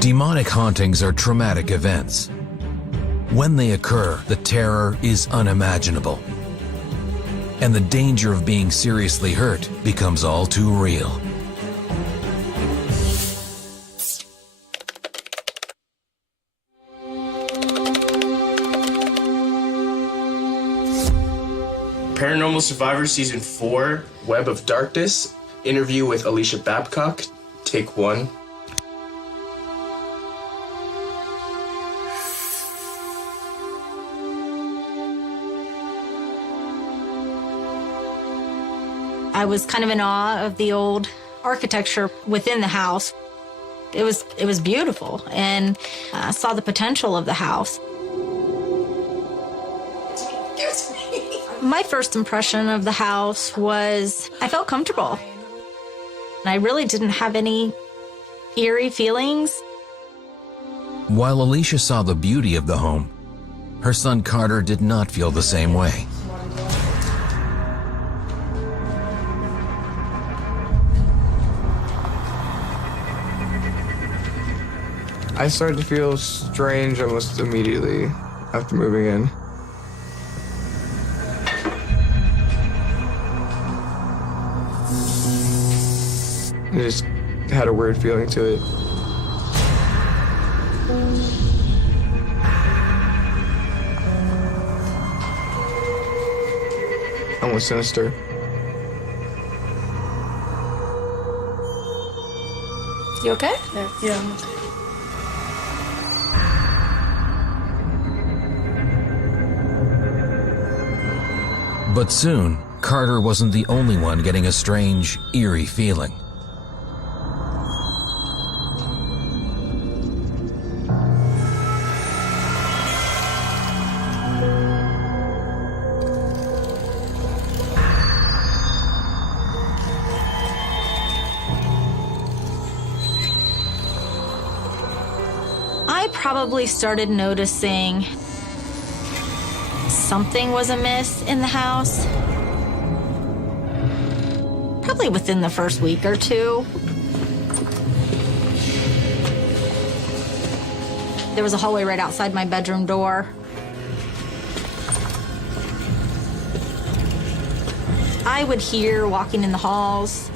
Demonic hauntings are traumatic events. When they occur, the terror is unimaginable, and the danger of being seriously hurt becomes all too real. Paranormal Survivor Season 4, Web of Darkness, interview with Alicia Babcock, take 1. I was kind of in awe of the old architecture within the house. It was beautiful, and I saw the potential of the house. My first impression of the house was I felt comfortable. I really didn't have any eerie feelings. While Alicia saw the beauty of the home, her son Carter did not feel the same way. I started to feel strange almost immediately after moving in. It just had a weird feeling to it. Almost sinister. You okay? Yeah, I'm okay. But soon, Carter wasn't the only one getting a strange, eerie feeling. I probably started noticing something was amiss in the house. Probably within the first week or two. There was a hallway right outside my bedroom door. I would hear walking in the halls.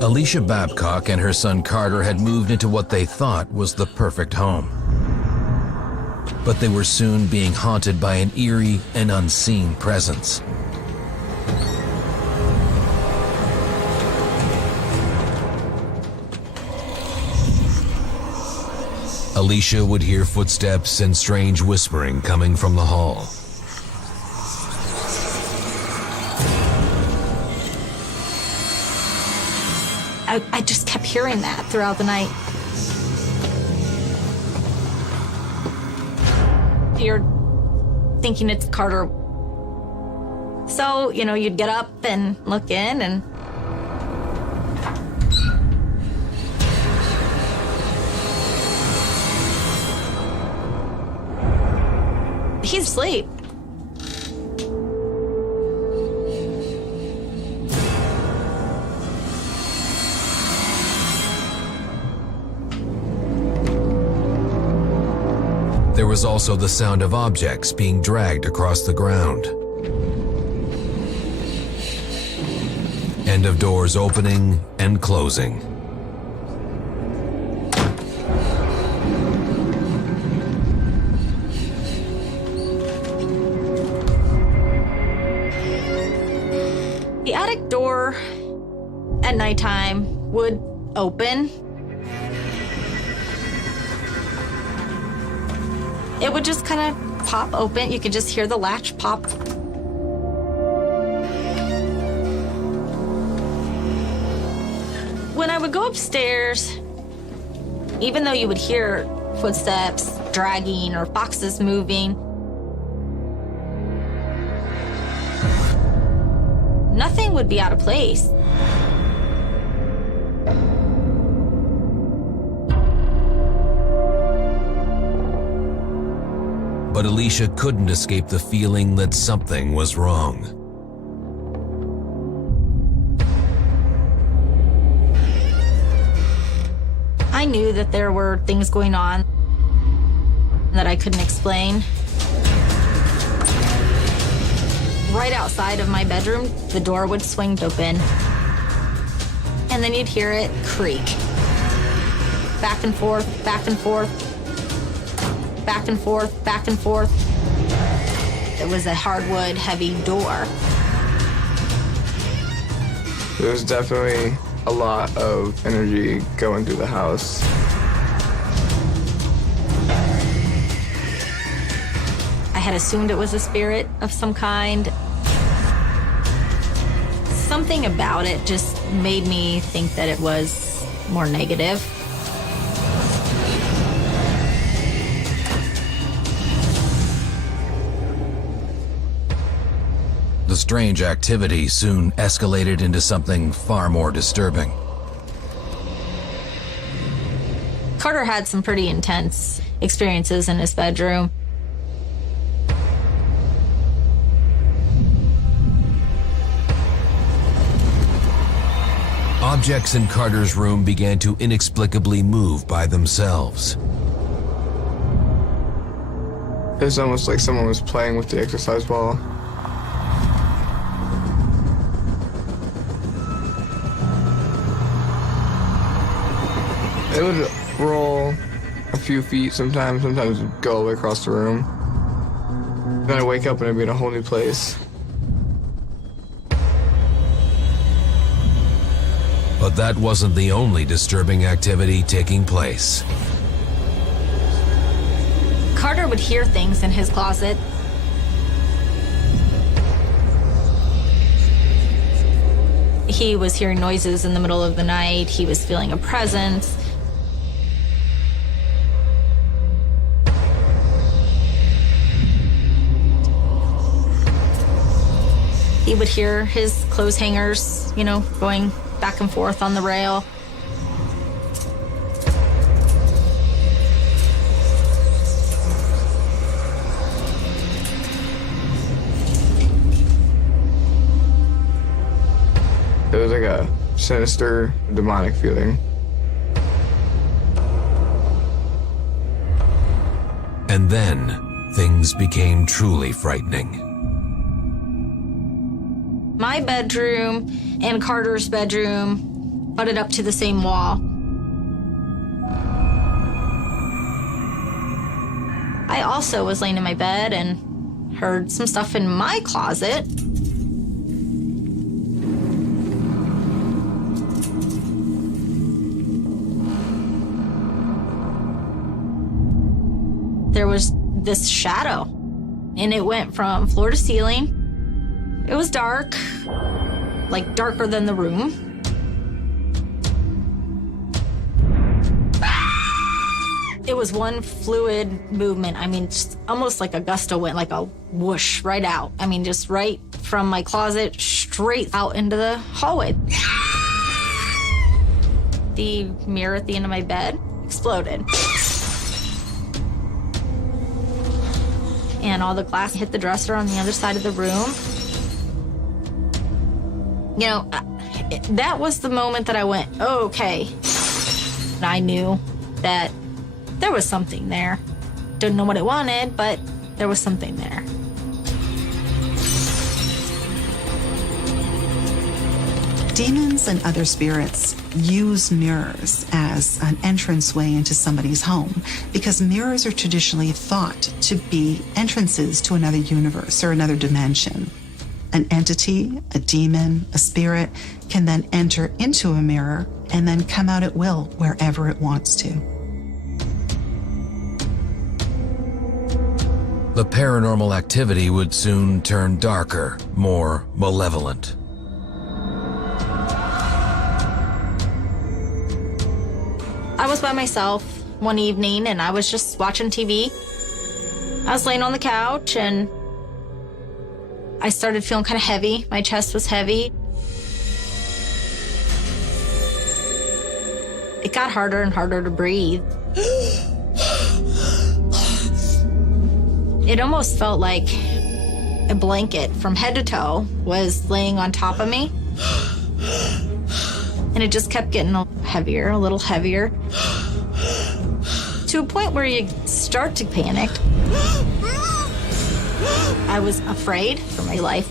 Alicia Babcock and her son Carter had moved into what they thought was the perfect home. But they were soon being haunted by an eerie and unseen presence. Alicia would hear footsteps and strange whispering coming from the hall. I just kept hearing that throughout the night. You're thinking it's Carter. So, you'd get up and look in and... he's asleep. There was also the sound of objects being dragged across the ground, and of doors opening and closing. The attic door at nighttime would open. It would just kind of pop open. You could just hear the latch pop. When I would go upstairs, even though you would hear footsteps dragging or boxes moving, nothing would be out of place. But Alicia couldn't escape the feeling that something was wrong. I knew that there were things going on that I couldn't explain. Right outside of my bedroom, the door would swing open. And then you'd hear it creak. Back and forth, back and forth, back and forth, back and forth. It was a hardwood, heavy door. There was definitely a lot of energy going through the house. I had assumed it was a spirit of some kind. Something about it just made me think that it was more negative. The strange activity soon escalated into something far more disturbing. Carter had some pretty intense experiences in his bedroom. Objects in Carter's room began to inexplicably move by themselves. It was almost like someone was playing with the exercise ball. It would roll a few feet sometimes it'd go all the way across the room. Then I'd wake up and it'd be in a whole new place. But that wasn't the only disturbing activity taking place. Carter would hear things in his closet. He was hearing noises in the middle of the night. He was feeling a presence. He would hear his clothes hangers, going back and forth on the rail. It was like a sinister, demonic feeling. And then, things became truly frightening. My bedroom and Carter's bedroom butted up to the same wall. I also was laying in my bed and heard some stuff in my closet. There was this shadow, and it went from floor to ceiling. It was dark, like darker than the room. It was one fluid movement. I mean, just almost like a gust of wind, like a whoosh right out. I mean, just right from my closet straight out into the hallway. The mirror at the end of my bed exploded. And all the glass hit the dresser on the other side of the room. That was the moment that I went, oh, okay. And I knew that there was something there. Didn't know what it wanted, but there was something there. Demons and other spirits use mirrors as an entranceway into somebody's home because mirrors are traditionally thought to be entrances to another universe or another dimension. An entity, a demon, a spirit can then enter into a mirror and then come out at will wherever it wants to. The paranormal activity would soon turn darker, more malevolent. I was by myself one evening and I was just watching TV. I was laying on the couch and I started feeling kind of heavy. My chest was heavy. It got harder and harder to breathe. It almost felt like a blanket from head to toe was laying on top of me. And it just kept getting heavier, a little heavier, to a point where you start to panic. I was afraid for my life.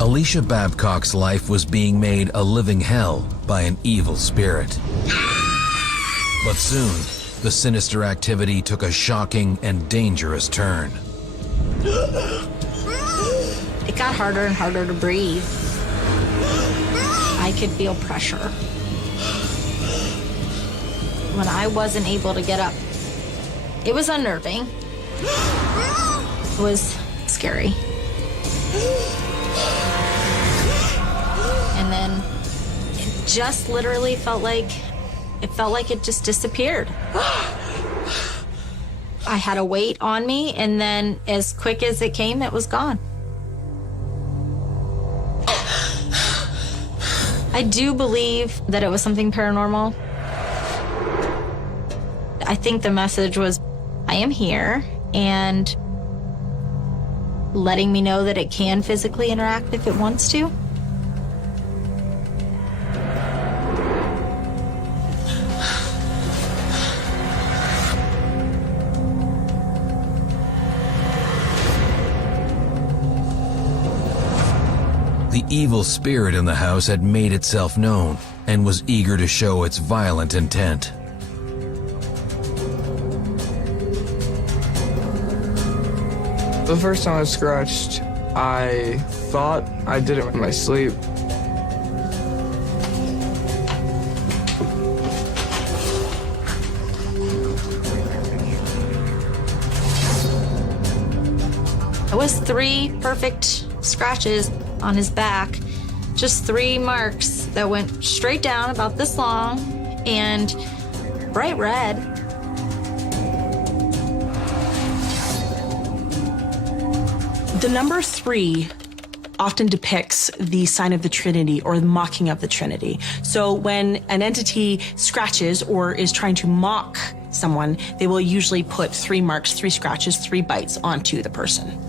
Alicia Babcock's life was being made a living hell by an evil spirit. But soon, the sinister activity took a shocking and dangerous turn. It got harder and harder to breathe. I could feel pressure. When I wasn't able to get up, it was unnerving. It was scary. And then it just literally felt like it just disappeared. I had a weight on me, and then as quick as it came, it was gone. I do believe that it was something paranormal. I think the message was, I am here, and letting me know that it can physically interact if it wants to. The evil spirit in the house had made itself known and was eager to show its violent intent. The first time I was scratched, I thought I did it in my sleep. It was 3 perfect scratches on his back, just 3 marks that went straight down about this long and bright red. The number 3 often depicts the sign of the Trinity or the mocking of the Trinity. So when an entity scratches or is trying to mock someone, they will usually put 3 marks, 3 scratches, 3 bites onto the person.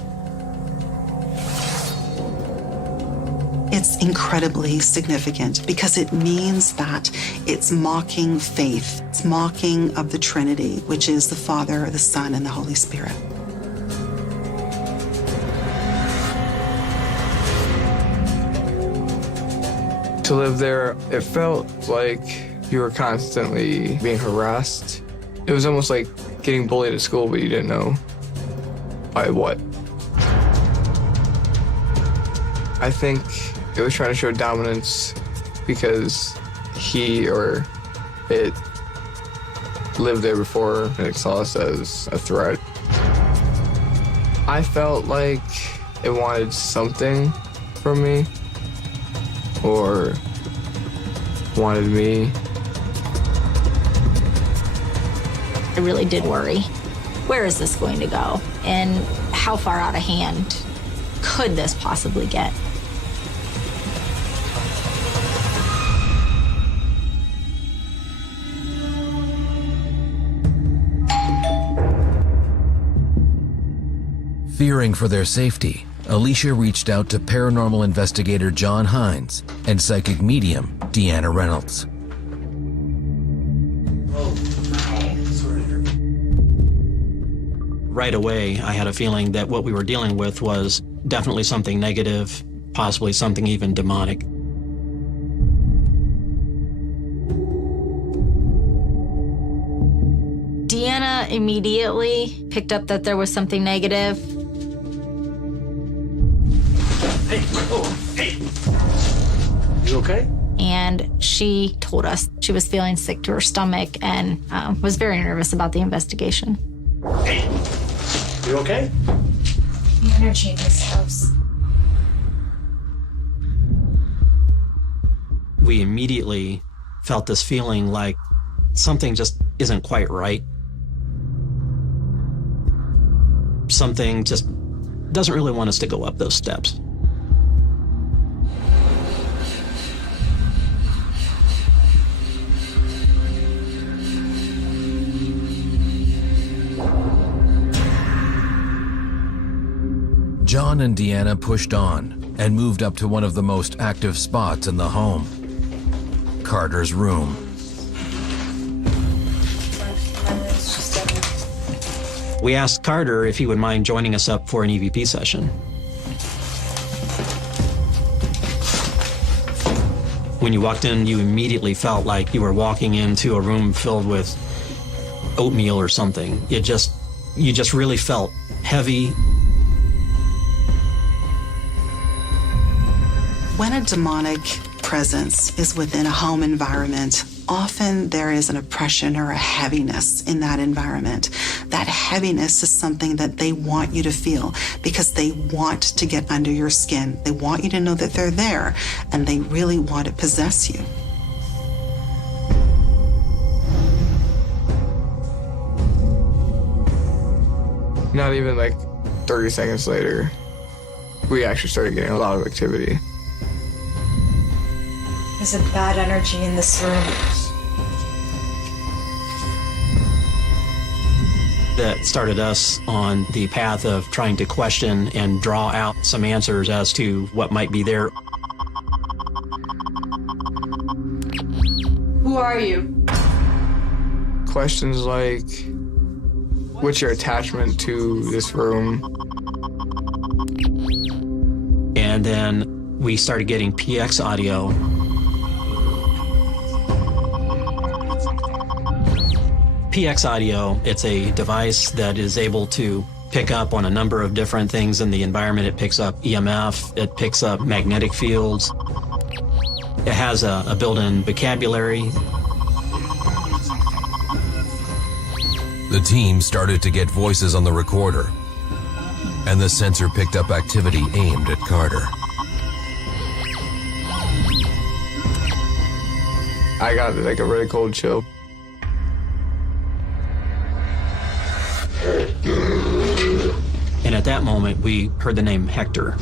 It's incredibly significant because it means that it's mocking faith. It's mocking of the Trinity, which is the Father, the Son, and the Holy Spirit. To live there, it felt like you were constantly being harassed. It was almost like getting bullied at school, but you didn't know by what. I think it was trying to show dominance because he or it lived there before and it saw us as a threat. I felt like it wanted something from me or wanted me. I really did worry. Where is this going to go? And how far out of hand could this possibly get? Fearing for their safety, Alicia reached out to paranormal investigator John Hines and psychic medium Deanna Reynolds. Right away, I had a feeling that what we were dealing with was definitely something negative, possibly something even demonic. Deanna immediately picked up that there was something negative. Hey, oh, hey. You okay? And she told us she was feeling sick to her stomach and was very nervous about the investigation. Hey, you okay? Energy in this house. We immediately felt this feeling like something just isn't quite right. Something just doesn't really want us to go up those steps. John and Deanna pushed on and moved up to one of the most active spots in the home, Carter's room. We asked Carter if he would mind joining us up for an EVP session. When you walked in, you immediately felt like you were walking into a room filled with oatmeal or something. You just really felt heavy. When a demonic presence is within a home environment, often there is an oppression or a heaviness in that environment. That heaviness is something that they want you to feel because they want to get under your skin. They want you to know that they're there, and they really want to possess you. Not even like 30 seconds later, we actually started getting a lot of activity. There's a bad energy in this room. That started us on the path of trying to question and draw out some answers as to what might be there. Who are you? Questions like, what's your attachment to this room? And then we started getting PX audio. PX audio, it's a device that is able to pick up on a number of different things in the environment. It picks up EMF, it picks up magnetic fields. It has a built-in vocabulary. The team started to get voices on the recorder, and the sensor picked up activity aimed at Carter. I got like a really cold chill. And at that moment, we heard the name Hector.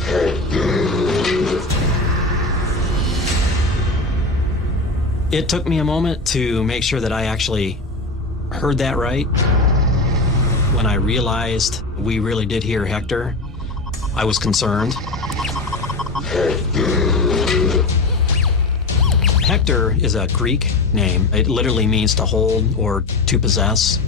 It took me a moment to make sure that I actually heard that right. When I realized we really did hear Hector, I was concerned. Hector is a Greek name. It literally means to hold or to possess.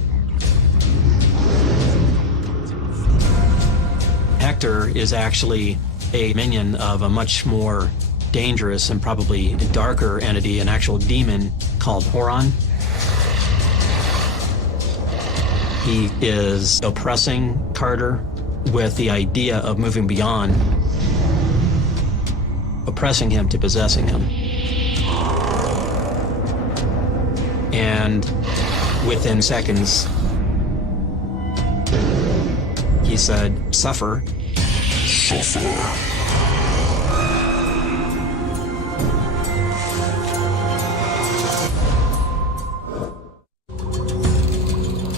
Hector is actually a minion of a much more dangerous and probably darker entity, an actual demon called Horon. He is oppressing Carter with the idea of moving beyond oppressing him to possessing him. And within seconds, he said, "Suffer."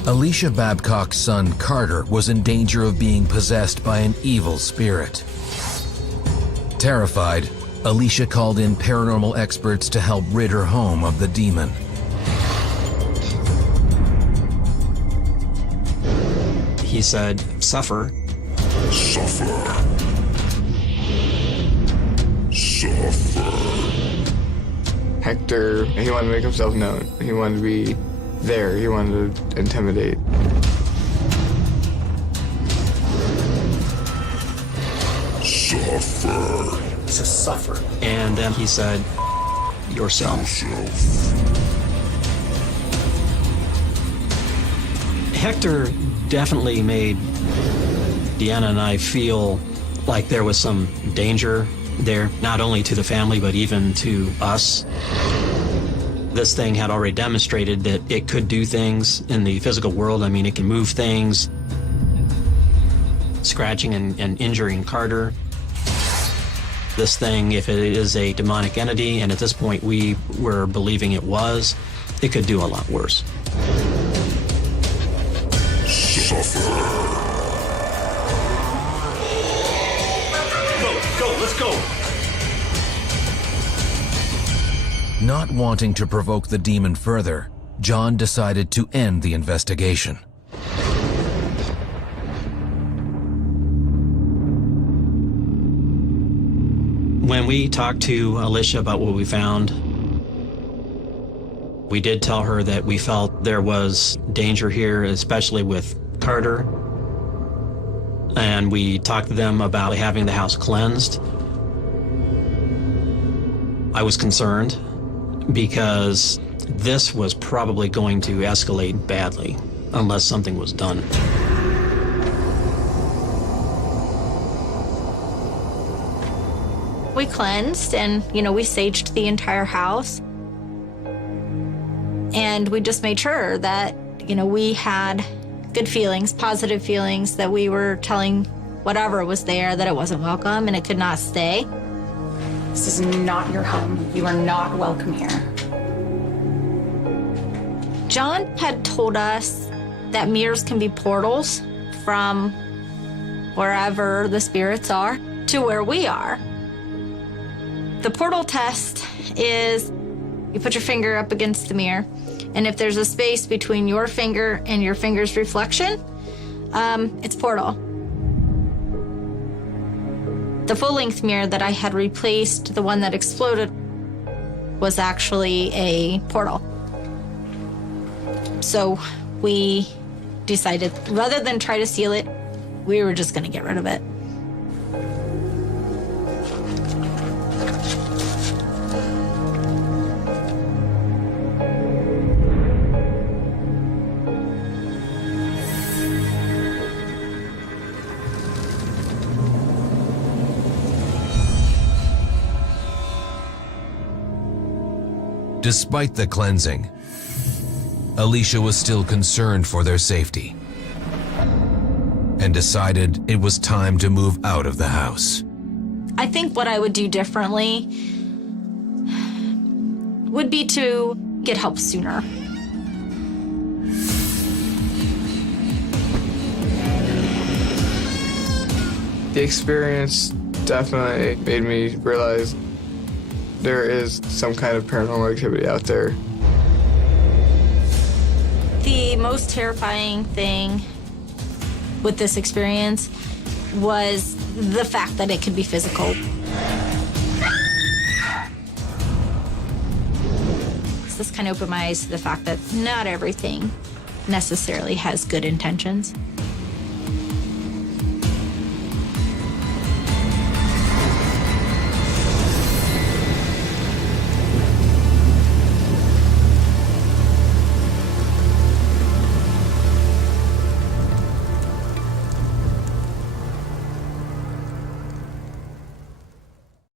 Alicia Babcock's son, Carter, was in danger of being possessed by an evil spirit. Terrified, Alicia called in paranormal experts to help rid her home of the demon. He said, "Suffer." Suffer. Hector, he wanted to make himself known. He wanted to be there. He wanted to intimidate. Suffer. To suffer. And then he said, "Yourself." Hector definitely made Deanna and I feel like there was some danger there, not only to the family, but even to us. This thing had already demonstrated that it could do things in the physical world. I mean, it can move things, scratching and injuring Carter. This thing, if it is a demonic entity, and at this point we were believing it was, it could do a lot worse. let's go. Not wanting to provoke the demon further, John decided to end the investigation. When we talked to Alicia about what we found, we did tell her that we felt there was danger here, especially with Carter. And we talked to them about having the house cleansed. I was concerned because this was probably going to escalate badly unless something was done. We cleansed and, we saged the entire house. And we just made sure that, we had good feelings, positive feelings, that we were telling whatever was there that it wasn't welcome and it could not stay. This is not your home. You are not welcome here. John had told us that mirrors can be portals from wherever the spirits are to where we are. The portal test is you put your finger up against the mirror, and if there's a space between your finger and your finger's reflection, it's portal. The full-length mirror that I had replaced, the one that exploded, was actually a portal. So we decided, rather than try to seal it, we were just going to get rid of it. Despite the cleansing, Alicia was still concerned for their safety and decided it was time to move out of the house. I think what I would do differently would be to get help sooner. The experience definitely made me realize there is some kind of paranormal activity out there. The most terrifying thing with this experience was the fact that it could be physical. This kind of opened my eyes to the fact that not everything necessarily has good intentions.